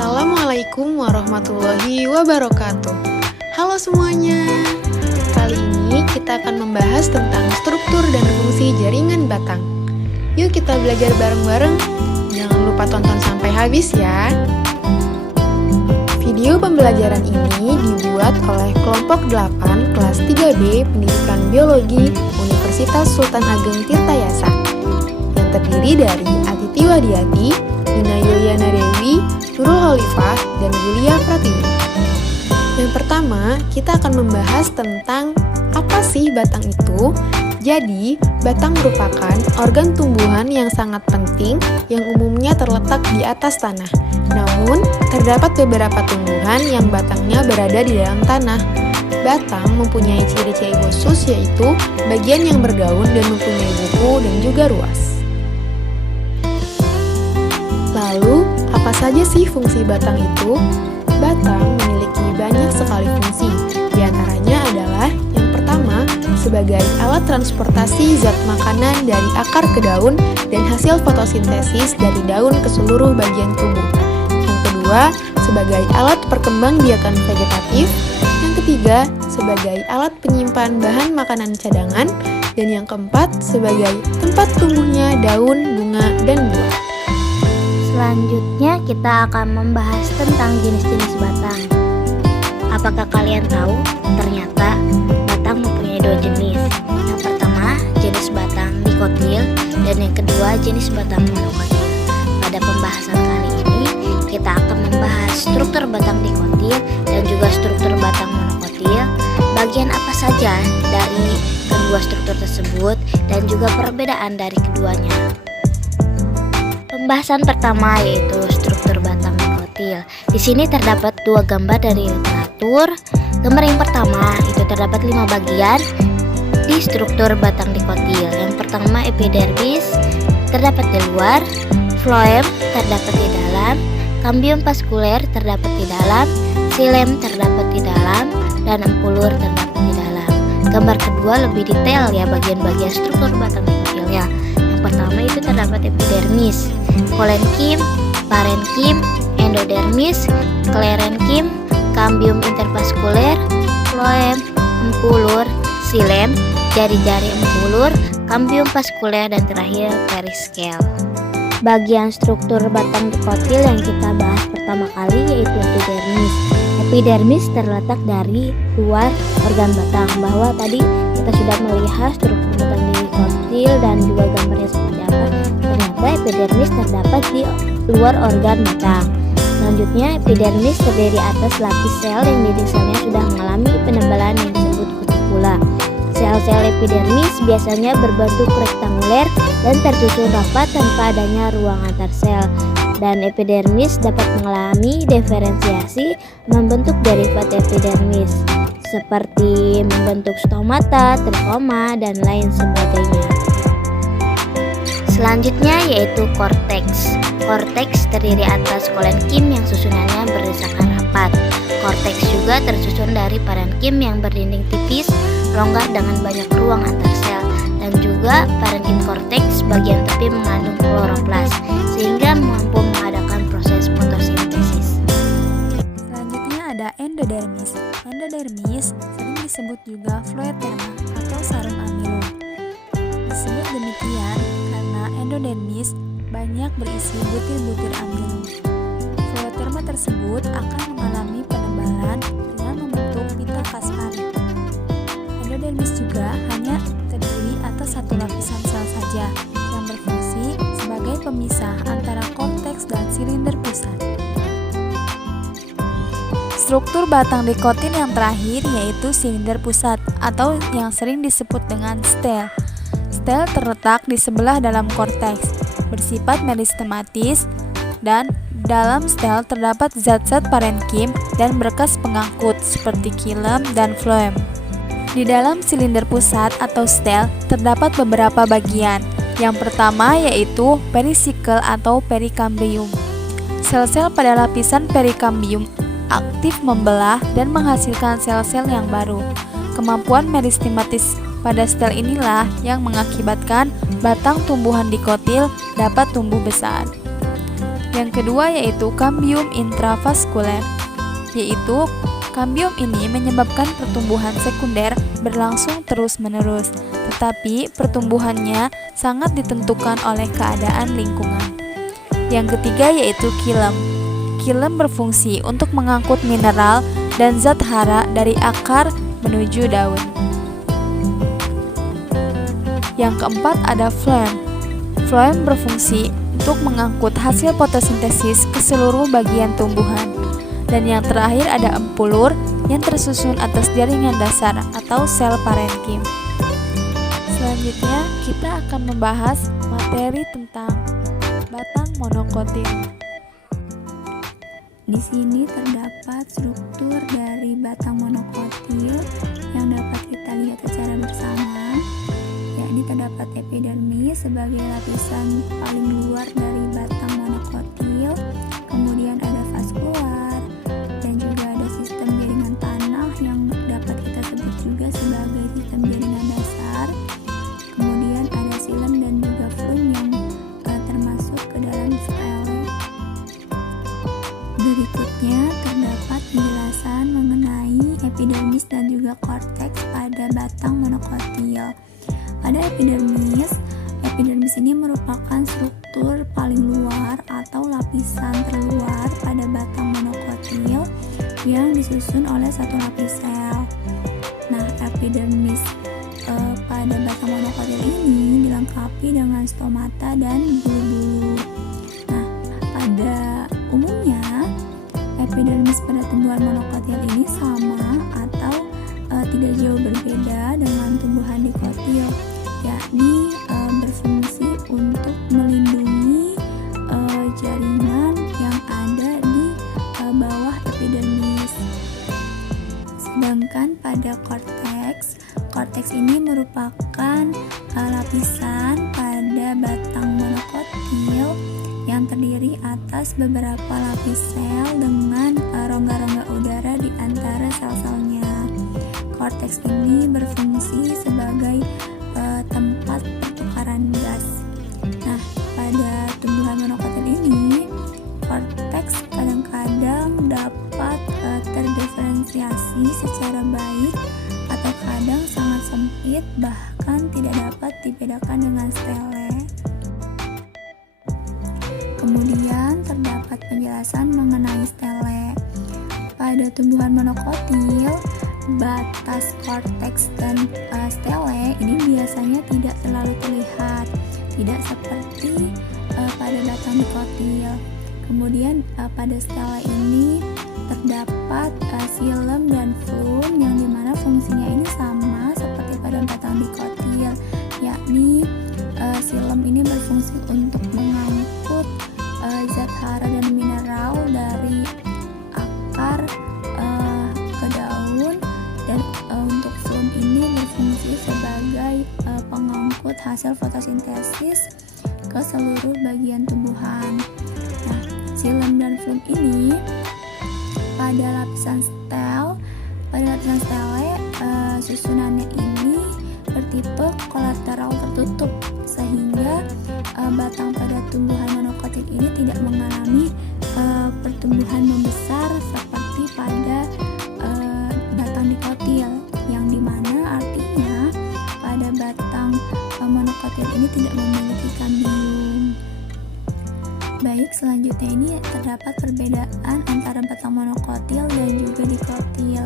Assalamualaikum warahmatullahi wabarakatuh. Halo semuanya. Kali ini kita akan membahas tentang struktur dan fungsi jaringan batang. Yuk kita belajar bareng-bareng. Jangan lupa tonton sampai habis ya. Video pembelajaran ini dibuat oleh kelompok 8 kelas 3B Pendidikan Biologi Universitas Sultan Ageng Tirtayasa yang terdiri dari Aditi Wadiati, Nina Yuliana Dewi, Nurul Khalifah, dan Julia Pratiwi. Yang pertama, kita akan membahas tentang apa sih batang itu. Jadi, batang merupakan organ tumbuhan yang sangat penting yang umumnya terletak di atas tanah. Namun, terdapat beberapa tumbuhan yang batangnya berada di dalam tanah. Batang mempunyai ciri-ciri khusus yaitu bagian yang berdaun dan mempunyai buku dan juga ruas. Lalu, apa saja sih fungsi batang itu? Batang memiliki banyak sekali fungsi. Di antaranya adalah yang pertama, sebagai alat transportasi zat makanan dari akar ke daun dan hasil fotosintesis dari daun ke seluruh bagian tubuh. Yang kedua, sebagai alat perkembangbiakan vegetatif. Yang ketiga, sebagai alat penyimpan bahan makanan cadangan. Dan yang keempat, sebagai tempat tumbuhnya daun, bunga, dan buah. Selanjutnya kita akan membahas tentang jenis-jenis batang. Apakah kalian tahu? Ternyata batang mempunyai dua jenis. Yang pertama, jenis batang dikotil, dan yang kedua, jenis batang monokotil. Pada pembahasan kali ini, kita akan membahas struktur batang dikotil dan juga struktur batang monokotil, bagian apa saja dari kedua struktur tersebut, dan juga perbedaan dari keduanya. Pembahasan pertama yaitu struktur batang dikotil. Di sini terdapat dua gambar dari literatur. Gambar yang pertama itu terdapat 5 bagian di struktur batang dikotil. Yang pertama epidermis terdapat di luar, floem terdapat di dalam, kambium vaskuler terdapat di dalam, xilem terdapat di dalam, dan empulur terdapat di dalam. Gambar kedua lebih detail ya bagian-bagian struktur batang dikotilnya. Yang pertama itu terdapat epidermis, kolenkim, parenkim, endodermis, sklerenkim, kambium intervaskuler, floem, empulur, xilem, jari-jari empulur, kambium vaskuler, dan terakhir periskel. Bagian struktur batang dikotil yang kita bahas pertama kali yaitu epidermis. Epidermis terletak dari luar organ batang. Bahwa tadi kita sudah melihat struktur batang dikotil dan juga gambarnya seperti apa. Ternyata epidermis terdapat di luar organ batang. Selanjutnya, epidermis terdiri atas lapis sel yang dinding selnya sudah mengalami penebalan yang disebut kutikula. Sel-sel epidermis biasanya berbentuk rektanguler dan tersusun rapat tanpa adanya ruang antar sel. Dan epidermis dapat mengalami diferensiasi membentuk derivat epidermis seperti membentuk stomata, trikoma, dan lain sebagainya. Selanjutnya yaitu korteks. Korteks terdiri atas kolenkim yang susunannya berdasarkan rapat. Korteks juga tersusun dari parenkim yang berdinding tipis, longgar dengan banyak ruang antar sel, dan juga parenkim korteks bagian tepi mengandung kloroplas sehingga mampu mengadakan proses fotosintesis. Selanjutnya ada endodermis. Endodermis sering disebut juga floeterma atau sarung amilum. Disebut demikian karena endodermis banyak berisi butir-butir amilum. Floeterma tersebut akan mengalami penebalan dengan membentuk pita kasar. Endodermis juga hanya terdiri atas satu lapisan sel saja yang berfungsi sebagai pemisah antara korteks dan silinder pusat. Struktur batang dikotil yang terakhir yaitu silinder pusat atau yang sering disebut dengan stel. Stel terletak di sebelah dalam korteks, bersifat meristematis, dan dalam stel terdapat zat-zat parenkim dan berkas pengangkut seperti xilem dan floem. Di dalam silinder pusat atau stel terdapat beberapa bagian. Yang pertama yaitu perisikel atau perikambium. Sel-sel pada lapisan perikambium aktif membelah dan menghasilkan sel-sel yang baru. Kemampuan meristematis pada stel inilah yang mengakibatkan batang tumbuhan dikotil dapat tumbuh besar. Yang kedua yaitu kambium intravaskuler, yaitu kambium ini menyebabkan pertumbuhan sekunder berlangsung terus-menerus, tetapi pertumbuhannya sangat ditentukan oleh keadaan lingkungan. Yang ketiga yaitu kilem. Kilem berfungsi untuk mengangkut mineral dan zat hara dari akar menuju daun. Yang keempat ada phloem. Phloem berfungsi untuk mengangkut hasil fotosintesis ke seluruh bagian tumbuhan. Dan yang terakhir ada empulur yang tersusun atas jaringan dasar atau sel parenkim. Selanjutnya kita akan membahas materi tentang batang monokotil. Di sini terdapat struktur dari batang monokotil yang dapat kita lihat secara bersama, yakni terdapat epidermis sebagai lapisan paling luar dari batang monokotil, kemudian ada vaskular, dan juga ada sistem jaringan tanah yang dapat kita sebut juga sebagai sistem jaringan dasar, kemudian ada xilem dan juga phloem yang termasuk ke dalam stele. Berikutnya terdapat penjelasan mengenai epidermis dan juga korteks pada batang monokotil. Pada epidermis ini merupakan struktur paling luar atau lapisan terluar pada batang monokotil yang disusun oleh satu lapis sel. Nah, epidermis pada batang monokotil ini dilengkapi dengan stomata dan bulu-bulu. Nah, pada umumnya epidermis pada tumbuhan monokotil ini sama atau tidak jauh berbeda dengan tumbuhan dikotil, yakni berfungsi untuk melindungi jaringan yang ada di bawah epidermis. Sedangkan pada korteks ini merupakan lapisan pada batang monokotil yang terdiri atas beberapa lapis sel dengan rongga-rongga udara di antara sel-selnya. Korteks ini berfungsi sebagai tempat pertukaran gas. Nah, pada tumbuhan monokotil ini, korteks kadang-kadang dapat terdiferensiasi secara baik atau kadang sangat sempit, bahkan tidak dapat dibedakan dengan stele. Kemudian terdapat penjelasan mengenai stele. Pada tumbuhan monokotil, batas korteks dan stele ini biasanya tidak terlalu terlihat, tidak seperti pada batang dikotil. Kemudian pada stele ini terdapat xilem dan phloem yang dimana fungsinya ini sama seperti pada batang dikotil, yakni xilem ini berfungsi untuk mengangkut zat hara dan mineral dari akar ke daun, dan untuk phloem ini berfungsi sebagai pengangkut hasil fotosintesis ke seluruh bagian tumbuhan. Nah, xilem dan phloem ini pada lapisan stele susunannya ini bertipe kolateral tertutup, sehingga batang pada tumbuhan monokotil ini tidak mengalami pertumbuhan membesar seperti pada batang dikotil, yang dimana artinya pada batang monokotil ini tidak memiliki kambium. Baik, selanjutnya ini terdapat perbedaan antara batang monokotil dan juga dikotil.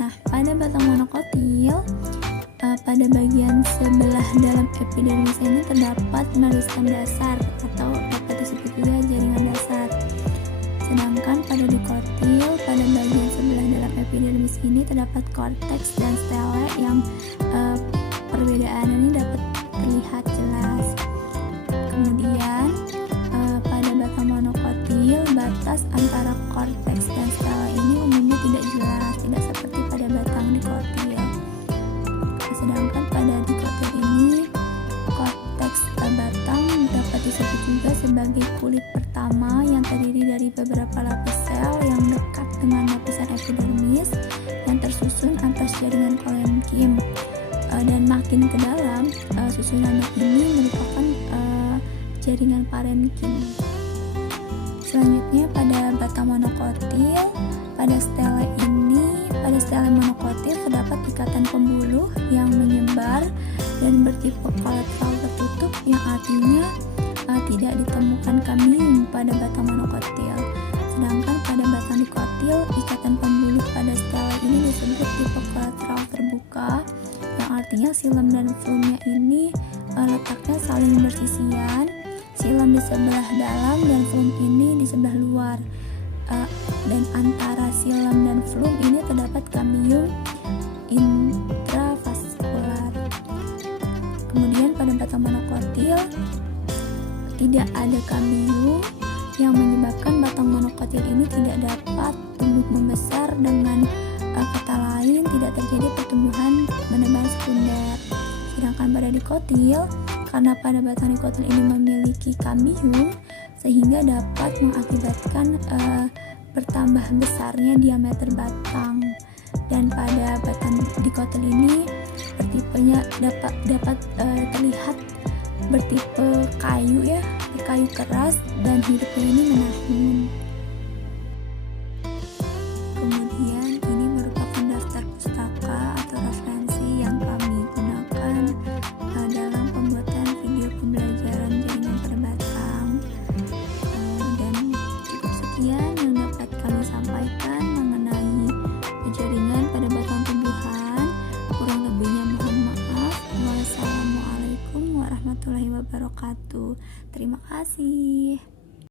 Nah, pada batang monokotil, pada bagian sebelah dalam epidermis ini terdapat meristem dasar atau dapat disebut juga jaringan dasar. Sedangkan pada dikotil, pada bagian sebelah dalam epidermis ini terdapat korteks dan stele yang perbedaan ini dapat terlihat jelas. Kemudian pada batang monokotil, batas antara korteks dan stele ini umumnya tidak jelas, tidak seperti pada batang dikotil. Sedangkan pada dikotil ini, korteks batang dapat disebut juga sebagai kulit pertama yang terdiri dari beberapa lapis sel yang dekat dengan lapisan epidermis yang tersusun atas jaringan parenkim, dan makin ke dalam susunannya ini merupakan jaringan parenkim. Selanjutnya pada batang monokotil, pada stele monokotil terdapat ikatan pembuluh yang menyebar dan bertipe kolateral tertutup, yang artinya tidak ditemukan kambium pada batang monokotil. Sedangkan pada batang dikotil, ikatan pembuluh pada stele ini disebut tipe kolateral terbuka, yang artinya xilem dan flumnya ini letaknya saling bersisian. Xilem di sebelah dalam dan flum ini di sebelah luar. Dan antara xilem dan flum ini terdapat kambium intravaskular. Kemudian pada batang monokotil tidak ada kambium, yang menyebabkan batang monokotil ini tidak dapat tumbuh membesar. Dengan kata lain, tidak terjadi pertumbuhan menebar sekunder. Sedangkan pada dikotil, karena pada batang dikotil ini memiliki kambium, sehingga dapat mengakibatkan bertambah besarnya diameter batang. Dan pada batang dikotil ini bertipenya dapat terlihat bertipe kayu ya, kayu keras, dan hidupnya ini menahun. Kemudian ini merupakan daftar pustaka atau referensi yang kami gunakan dalam pembuatan video pembelajaran jaringan pada batang. Dan cukup sekian yang dapat kami sampaikan mengenai jaringan pada batang tumbuhan. Kurang lebihnya mohon maaf. Wassalamualaikum warahmatullahi wabarakatuh. Terima kasih.